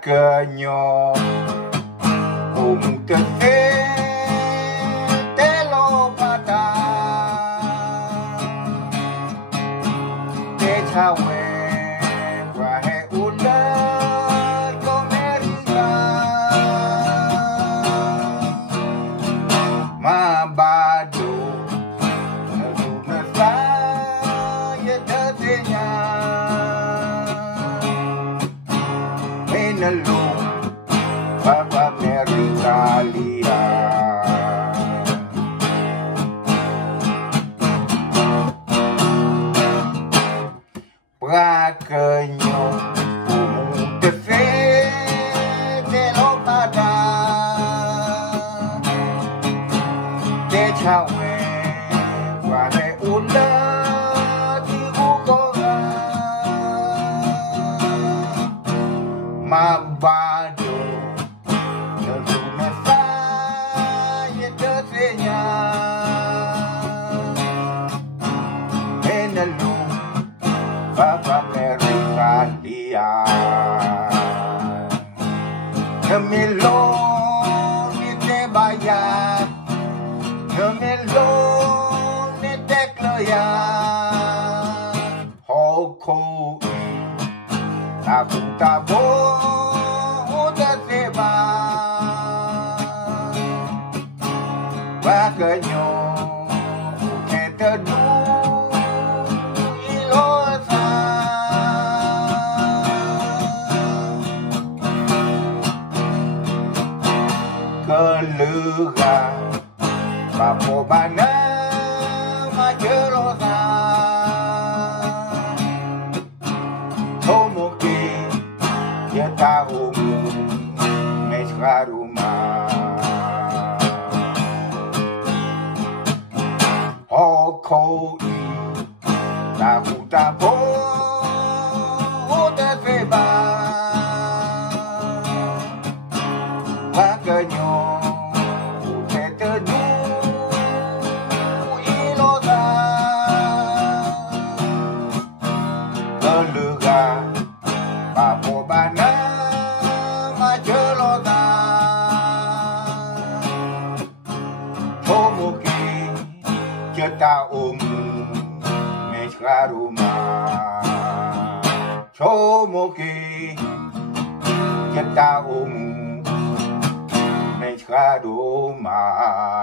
Kenyo Umum tese Telo pada Te chawe Wahe ular Komerika Mabado Nasa Ya tesenya Menelu Papa Amerika Lia Prakenyo Umum tese Telo pada Te chawe Wahe ular Tibukora Mabado Nasa Ya tesenya Menelu Papa Amerika Lia Nemelo Ni te bayar Nemelo Ni te kloyan Hoko Aku tabo Udah seba Baganyo Kita dulu Ilosa Keluga Papo bana Majerosa Tomoki Ya tahu Mesra rumah Hokoi Tahu tabo Udah seba Baganyo Kita dulu Ilosa Keluga Papo bana Majerosa Tomoki Kita Mesra rumah Tomoki Kita Mesra rumah